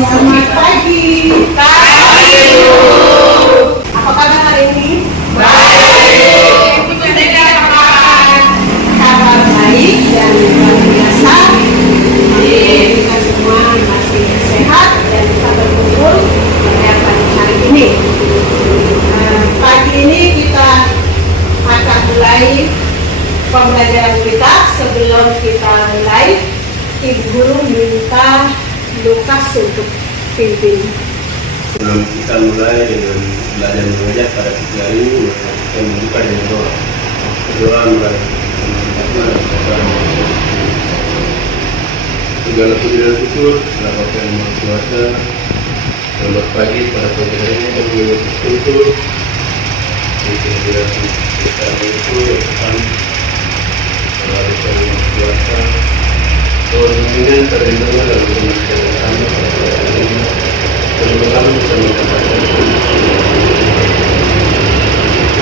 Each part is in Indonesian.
Selamat pagi. Pagi, Bu. Apa kabar hari ini? Baik. Kabar baik dan luar biasa. Kita semua masih sehat dan bisa berkumpul pada pagi hari ini. Pagi ini kita akan mulai pembelajaran kita. Sebelum kita mulai, Ibu Guru minta Lukas untuk pimpin. Sebelum kita mulai dengan belajar mengajar pada pagi hari ini, kita membuka dengan doa. Doa mulai segala puji dan syukur kepada Bapa yang Maha Kuasa. Selamat pagi pada pagi hari ini kami bersyukur untuk kehadiran kita itu yang akan melalui Tuhan yang Maha Kuasa. Dengan terlindungan dalam pemerintahan dan bisa mendapatkan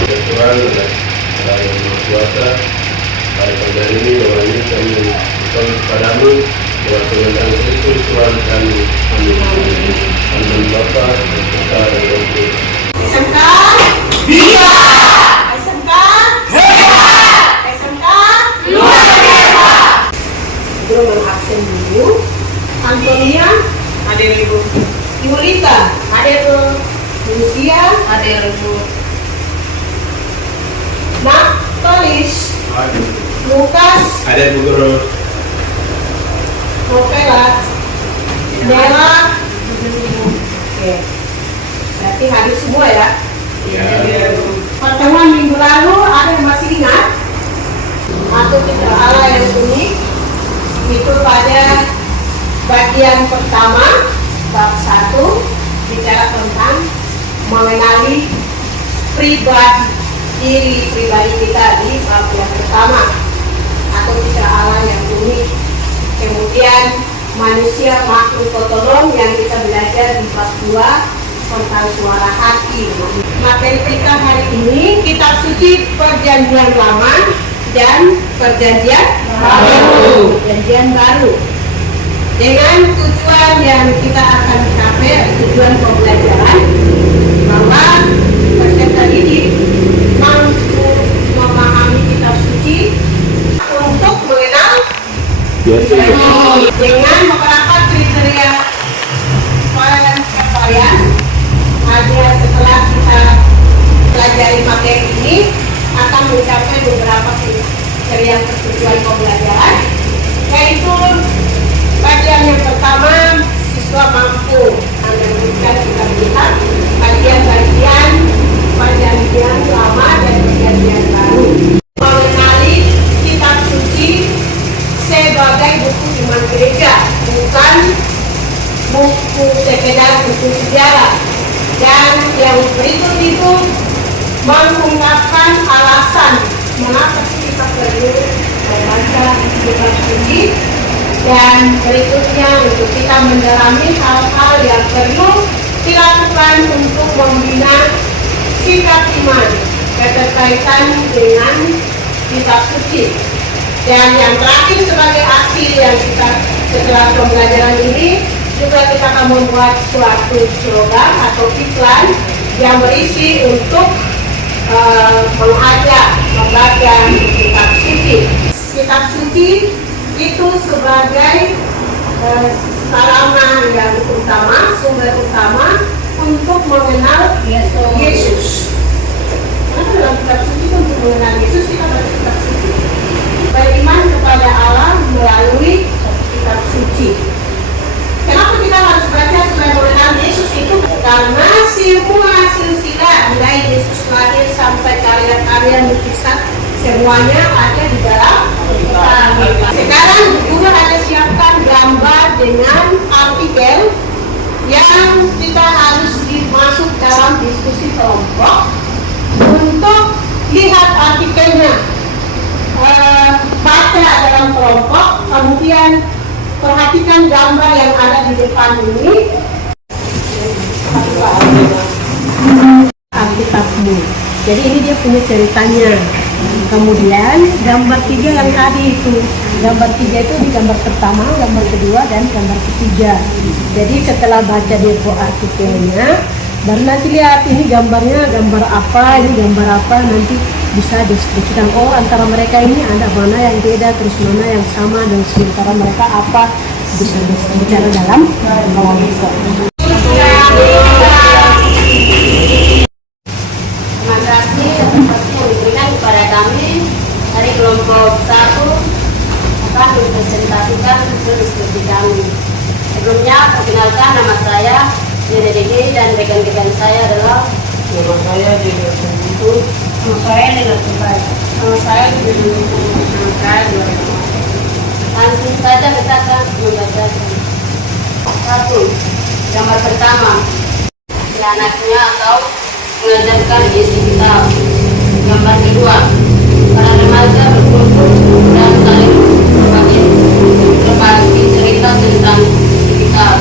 Tuhan adalah yang Maha Kuasa. Pada pagi hari ini doa ini kami mohon kepadamu bahwa Tuhan Yesus Tuhan kami. Amin. Amin. Bapa dan Putra dan Roh Kudus. SMK bisa. SMK hebat. SMK luar biasa. Guru mengabsen dulu. Antonia hadir Ibu. Ibu Rita hadir Bu. Lucia hadir Bu. Natalis Hadir. Lukas Hadir Bu Guru. Novela Nela. Oke. Berarti hadir semua ya. Ya. Pertemuan minggu lalu ada yang masih ingat? Atau kita Allah yang unik itu pada bagian pertama bab 1 bicara tentang mengenali diri pribadi kita di bab yang pertama, atau bicara Allah yang unik. Kemudian manusia makhluk otonom yang kita belajar di bab 2 tentang suara hati. Materi kita hari ini kitab suci Perjanjian Lama dan Perjanjian Baru. Perjanjian Baru. Dengan tujuan yang kita akan capai, tujuan pembelajaran, bahwa peserta ini mampu memahami kitab suci untuk mengenal Yesus. dengan beberapa kriteria pencapaian. Hanya setelah kita pelajari materi ini akan mencapai beberapa kriteria persetujuan pembelajaran, yaitu bagian yang pertama, siswa mampu menemukan kita lihat bagian-bagian perjanjian lama dan perjanjian baru, mengenali kitab suci sebagai buku iman gereja, bukan buku sekedar buku sejarah. Dan yang berikut itu mengungkapkan alasan mengapa kita perlu membaca kitab suci, dan berikutnya untuk kita mendalami hal-hal yang perlu dilakukan untuk membina sikap iman berkaitan dengan kitab suci. Dan yang terakhir sebagai akhir yang kita setelah pembelajaran ini juga kita akan membuat suatu slogan atau iklan yang berisi untuk mengajak membaca kitab suci. Kitab suci itu sebagai sarana yang utama, sumber utama untuk mengenal Yesus. Karena dalam kitab suci untuk mengenal Yesus kita baca kitab suci. Beriman kepada Allah melalui kitab suci. Kenapa kita harus baca supaya mengenal Yesus itu? Karena semua silsilah mulai Yesus lahir sampai karya-karya mukjizat semuanya ada di dalam kitab. Sekarang juga ada siapkan gambar dengan artikel yang kita harus masuk dalam diskusi kelompok untuk lihat artikelnya, baca dalam kelompok, kemudian perhatikan gambar yang ada di depan ini. Alkitabmu. Jadi ini dia punya ceritanya. Kemudian gambar 3 yang tadi itu Gambar 3 itu di gambar pertama, gambar kedua, dan gambar ketiga. Jadi setelah baca depo artikelnya, baru nanti lihat ini gambarnya gambar apa, ini gambar apa, nanti bisa deskripsikan, oh antara mereka ini ada mana yang beda, terus mana yang sama, dan sementara mereka apa, bisa bicara dalam kelompok. Terima kasih atas yang diberikan kepada kami dari kelompok 1 akan mempresentasikan hasil diskusi kami. Sebelumnya, perkenalkan nama saya Dede Dede dan rekan-rekan saya adalah Nama saya Dede Itu. nama saya Nela Tubai. Nama saya Dede Nama saya Dede. Langsung saja kita akan membacakan. 1. Gambar pertama, anaknya atau mengajarkan isi kitab. Gambar kedua, para remaja berkumpul dan saling berbagi cerita tentang isi kitab.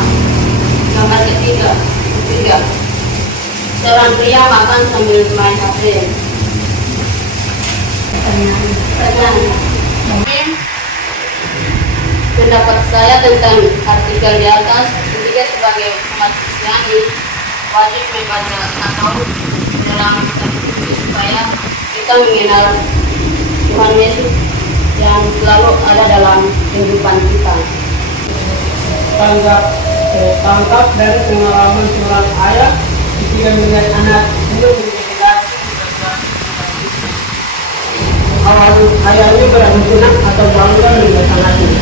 Gambar ketiga, seorang pria makan sambil main HP. Pertanyaan. Pendapat saya tentang artikel di atas, ketiga sebagai umat Kristiani wajib membaca atau dalam kitab suci supaya kita mengenal Tuhan Yesus yang selalu ada dalam kehidupan kita. Tangkap dari pengalaman surat ayat ketika melihat anak itu menjadi laki awal ayatnya beragam atau bangga melihat anaknya.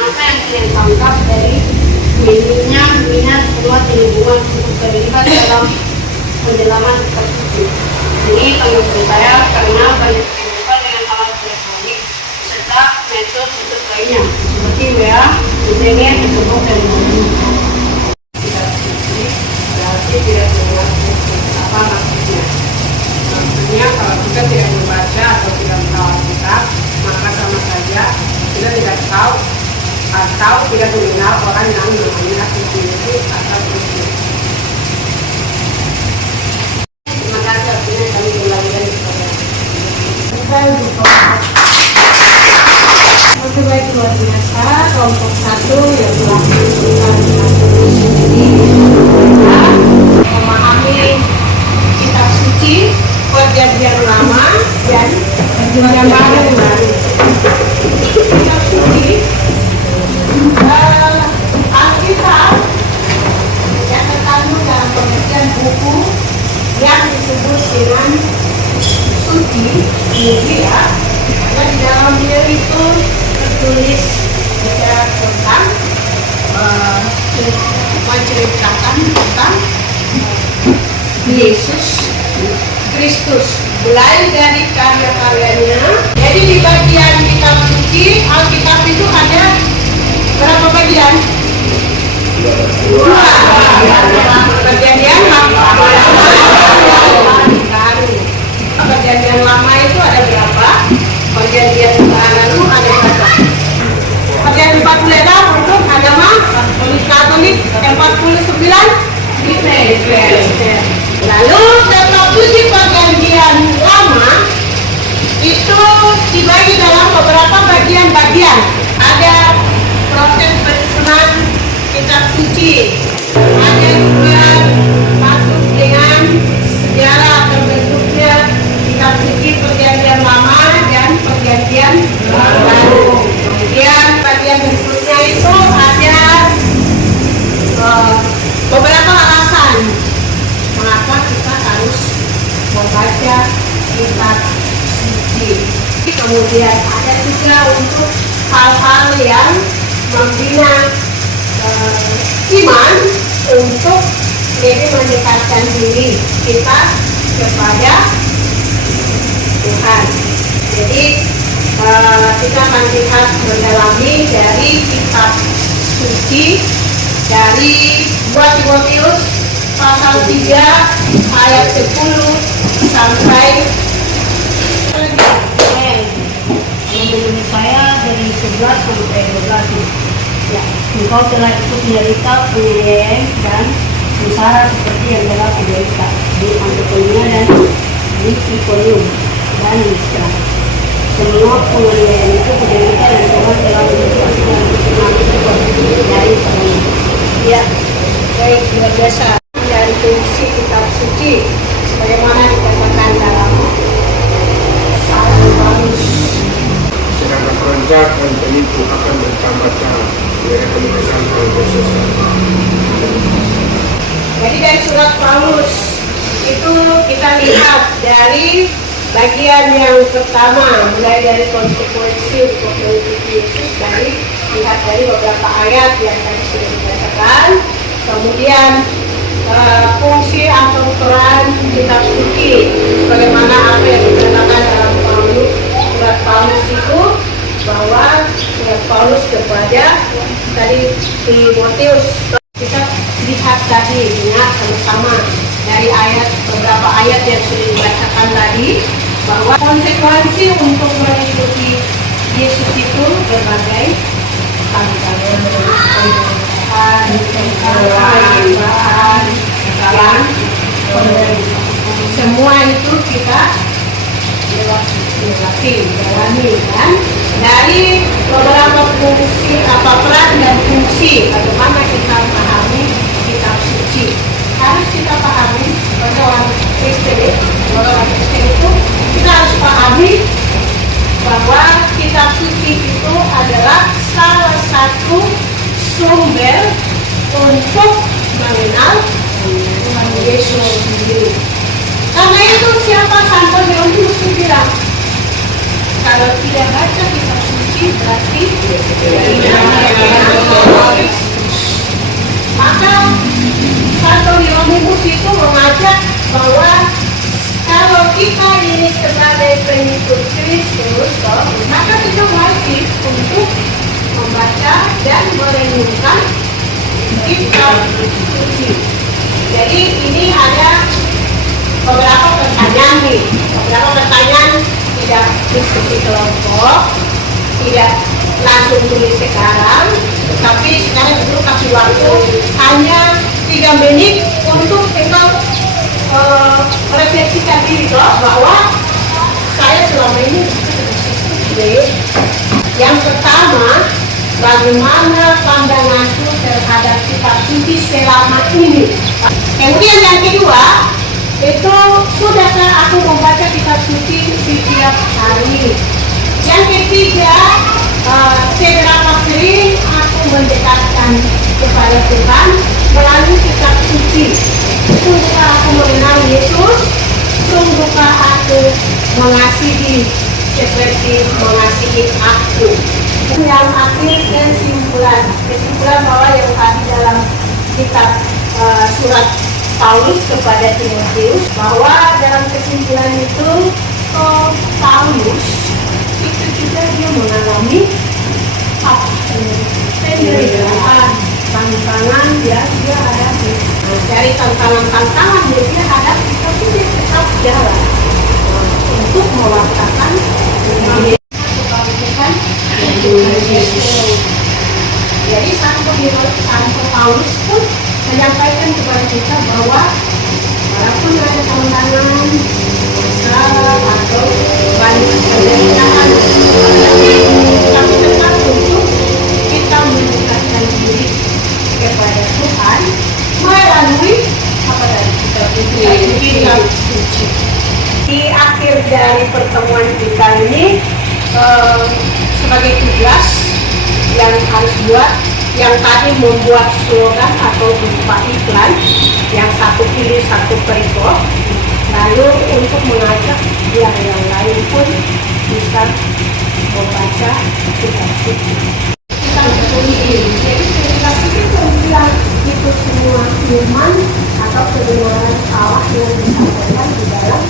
Apa yang saya tangkap dari minimnya minat umat di lingkungan untuk terlibat dalam pendalaman kitab suci. Ini pendapat saya karena banyak kehidupan dengan alat elektronik serta metode untuk lainnya seperti WA, internet, Facebook, dan lainnya. Kitab suci berarti tidak mengerti apa maksudnya. Maksudnya kalau kita tidak membaca atau tidak tahu kitab, maka sama saja kita tidak tahu atau tidak mengenal orang yang namanya Yesus atau Kristus. Terima kasih waktunya kami kembalikan kepada baik luar biasa kelompok 1 yang telah melakukan diskusi memahami kitab suci perjanjian lama dan perjanjian baru. Kitab suci Alkitab yang terkandung dalam pengertian buku yang disebut dengan suci, ya, dan di dalamnya itu tertulis tentang menceritakan tentang Yesus Kristus, mulai dari karya-karyanya. Jadi di bagian kitab suci Alkitab itu ada berapa bagian? Dua. Perjanjian lama, baru. Perjanjian lama itu ada berapa? Perjanjian baru ada berapa? Perjanjian 46 untuk agama Katolik, 49 Kristen. Lalu kitab suci perjanjian lama itu dibagi dalam beberapa bagian-bagian. Ada proses penyusunan kitab suci, ada juga masuk dengan sejarah terbentuknya kitab suci perjanjian lama dan perjanjian baru. Kemudian bagian berikutnya itu ada beberapa alasan mengapa kita harus membaca kitab suci. Kemudian ada juga untuk hal-hal yang membina iman untuk lebih mendekatkan diri kita kepada Tuhan. Jadi kita akan lihat mendalami dari kitab suci dari 2 Timotius pasal 3 ayat 10 sampai menurut saya dari 11 sampai 12. Ya, engkau telah ikut menderita penganiayaan dan sengsara seperti yang telah kuderita di Antioquia dan di Iconium dan Listra. semua pengulian itu pendidikan dan Tuhan telah menentukan dari kami. Ya, baik, luar biasa. Dari fungsi kitab suci sebagaimana dikatakan dalam Satu Paulus. Sedangkan perencana dan penipu akan bertambah-tambah dari penulisan Yesus. Jadi dari surat Paulus itu kita lihat dari bagian yang pertama, mulai dari konsekuensi untuk mengikuti Yesus, dari lihat dari beberapa ayat yang tadi sudah dibacakan, kemudian fungsi atau peran kitab suci, bagaimana apa yang dikatakan dalam Paulus, surat Paulus itu, bahwa surat Paulus kepada tadi Timotius. Kita lihat tadi, ingat sama-sama dari beberapa ayat yang sudah dibacakan tadi, bahwa konsekuensi untuk mengikuti Yesus itu berbagai tantangan, perubahan, dan semua itu kita jalani kan. Dari beberapa fungsi peran dan fungsi bagaimana kita memahami kitab suci, harus kita pahami sebagai orang Kristen itu kita harus pahami bahwa kitab suci itu adalah salah satu sumber untuk mengenal Tuhan Yesus sendiri. Karena itu siapa Santo Leonimus bilang, kalau tidak baca kitab suci berarti tidak mengenal Kristus. Maka Santo Leonimus itu mengajak bahwa kalau kita ini sebagai pengikut Kristus, maka kita wajib untuk membaca dan merenungkan kitab suci. Jadi ini ada beberapa pertanyaan tidak diskusi kelompok, tidak langsung tulis sekarang, tapi sekarang dulu kasih waktu hanya 3 menit untuk kita merefleksikan diri bahwa saya selama ini. Yang pertama, bagaimana pandanganku terhadap kitab suci selama ini. Kemudian yang kedua, itu sudahkah aku membaca kitab suci setiap hari. Yang ketiga, seberapa sering aku mendekatkan kepada Tuhan melalui kitab suci. Sungguhkah aku mengenal Yesus? Sungguhkah aku mengasihi seperti mengasihi aku? Yang akhir kesimpulan bahwa yang tadi dalam kitab surat Paulus kepada Timotius, bahwa dalam kesimpulan itu Paulus itu juga dia mengalami penderitaan, tantangan yang dia hadapi. Dari tantangan yang dia hadapi, tapi dia tetap jalan untuk mewartakan kebajikan Yesus. Jadi Santo Paulus pun menyampaikan kepada kita bahwa walaupun ada tantangan, masalah atau banyak penderitaan, tapi tetap untuk kita mendekatkan diri kepada Tuhan melalui apa tadi kitab suci. Di akhir dari pertemuan kita ini sebagai tugas yang harus buat, yang tadi membuat slogan atau berupa iklan, yang satu pilih satu perikop, lalu untuk mengajak yang lain pun bisa membaca kitab suci. Kitab suci, jadi kitab suci itu bilang itu semua firman atau kebenaran Allah yang disampaikan di dalam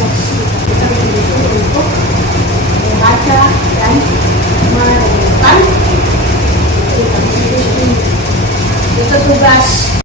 teks kita dituntut untuk membaca dan merenungkan kitab suci. Itu tugas